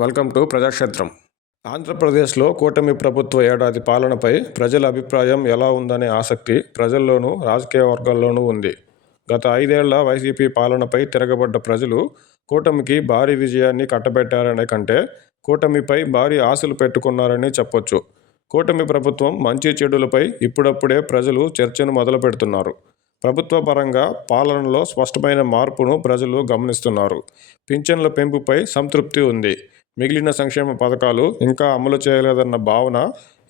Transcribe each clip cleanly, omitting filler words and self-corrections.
Welcome to ప్రజాక్షేత్రం. ఆంధ్రప్రదేశ్లో కూటమి ప్రభుత్వ ఏడాది పాలనపై ప్రజల అభిప్రాయం ఎలా ఉందనే ఆసక్తి ప్రజల్లోనూ రాజకీయ వర్గాల్లోనూ ఉంది. గత 5 ఏళ్ల వైసీపీ పాలనపై తిరగబడ్డ ప్రజలు కూటమికి భారీ విజయాన్ని కట్టబెట్టారనే కంటే కూటమిపై భారీ ఆశలు పెట్టుకున్నారని చెప్పొచ్చు. కూటమి ప్రభుత్వం మంచి చెడులపై ఇప్పుడప్పుడే ప్రజలు చర్చను మొదలు పెడుతున్నారు. ప్రభుత్వ పరంగా పాలనలో స్పష్టమైన మార్పును ప్రజలు గమనిస్తున్నారు. పింఛన్ల పెంపుపై సంతృప్తి ఉంది. మిగిలిన సంక్షేమ పథకాలు ఇంకా అమలు చేయలేదన్న భావన,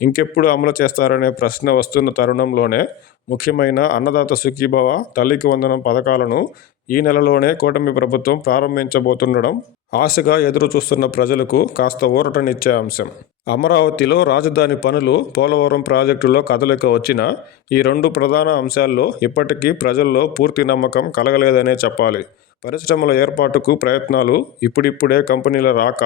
ఇంకెప్పుడు అమలు చేస్తారనే ప్రశ్న వస్తున్న తరుణంలోనే ముఖ్యమైన అన్నదాత సుఖీభవ, తల్లికి వందనం పథకాలను ఈ నెలలోనే కూటమి ప్రభుత్వం ప్రారంభించబోతుండడం ఆశగా ఎదురు చూస్తున్న ప్రజలకు కాస్త ఊరటనిచ్చే అంశం. అమరావతిలో రాజధాని పనులు, పోలవరం ప్రాజెక్టులో కదలిక వచ్చినా ఈ రెండు ప్రధాన అంశాల్లో ఇప్పటికీ ప్రజల్లో పూర్తి నమ్మకం కలగలేదనే చెప్పాలి. పరిశ్రమల ఏర్పాటుకు ప్రయత్నాలు, ఇప్పుడిప్పుడే కంపెనీల రాక,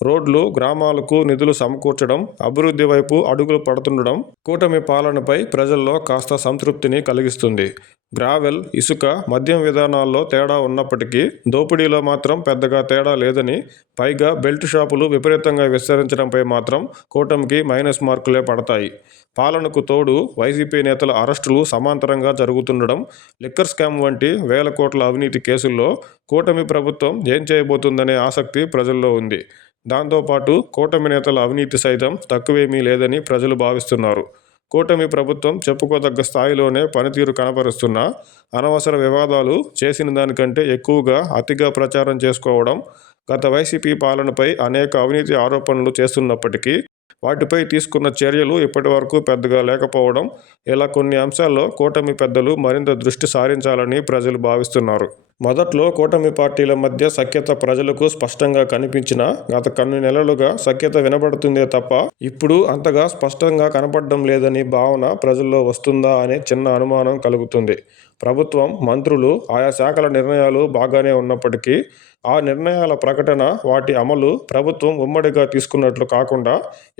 రోడ్లు, గ్రామాలకు నిధులు సమకూర్చడం, అభివృద్ధి వైపు అడుగులు పడుతుండడం కూటమి పాలనపై ప్రజల్లో కాస్త సంతృప్తిని కలిగిస్తుంది. గ్రావెల్, ఇసుక, మద్యం విధానాల్లో తేడా ఉన్నప్పటికీ దోపిడీలో మాత్రం పెద్దగా తేడా లేదని, పైగా బెల్ట్ షాపులు విపరీతంగా విస్తరించడంపై మాత్రం కూటమికి మైనస్ మార్కులే పడతాయి. పాలనకు తోడు వైసీపీ నేతల అరెస్టులు సమాంతరంగా జరుగుతుండడం, లిక్కర్ స్కామ్ వంటి వేల కోట్ల అవినీతి కేసుల్లో కూటమి ప్రభుత్వం ఏం చేయబోతుందనే ఆసక్తి ప్రజల్లో ఉంది. దాంతోపాటు కూటమి నేతల అవినీతి సైతం తక్కువేమీ లేదని ప్రజలు భావిస్తున్నారు. కూటమి ప్రభుత్వం చెప్పుకోదగ్గ స్థాయిలోనే పనితీరు కనబరుస్తున్నా అనవసర వివాదాలు, చేసిన దానికంటే ఎక్కువగా అతిగా ప్రచారం చేసుకోవడం, గత వైసీపీ పాలనపై అనేక అవినీతి ఆరోపణలు చేస్తున్నప్పటికీ వాటిపై తీసుకున్న చర్యలు ఇప్పటివరకు పెద్దగా లేకపోవడం, ఇలా కొన్ని అంశాల్లో కూటమి పెద్దలు మరింత దృష్టి సారించాలని ప్రజలు భావిస్తున్నారు. మొదట్లో కూటమి పార్టీల మధ్య సఖ్యత ప్రజలకు స్పష్టంగా కనిపించినా గత కొన్ని నెలలుగా సఖ్యత వినబడుతుందే తప్ప ఇప్పుడు అంతగా స్పష్టంగా కనపడడం లేదని భావన ప్రజల్లో వస్తుందా అనే చిన్న అనుమానం కలుగుతుంది. ప్రభుత్వం, మంత్రులు, ఆయా శాఖల నిర్ణయాలు బాగానే ఉన్నప్పటికీ ఆ నిర్ణయాల ప్రకటన, వాటి అమలు ప్రభుత్వం ఉమ్మడిగా తీసుకున్నట్లు కాకుండా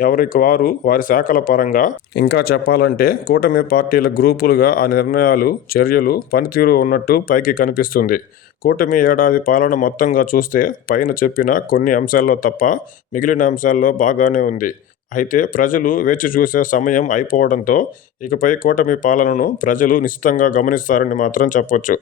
ఎవరికి వారు వారి శాఖల పరంగా, ఇంకా చెప్పాలంటే కూటమి పార్టీల గ్రూపులుగా ఆ నిర్ణయాలు, చర్యలు, పనితీరు ఉన్నట్టు పైకి కనిపిస్తుంది. కూటమి ఏడాది పాలన మొత్తంగా చూస్తే పైన చెప్పిన కొన్ని అంశాల్లో తప్ప మిగిలిన అంశాల్లో బాగానే ఉంది. అయితే ప్రజలు వేచి చూసే సమయం అయిపోవడంతో ఇకపై కూటమి పాలనను ప్రజలు నిశితంగా గమనిస్తారని మాత్రం చెప్పొచ్చు.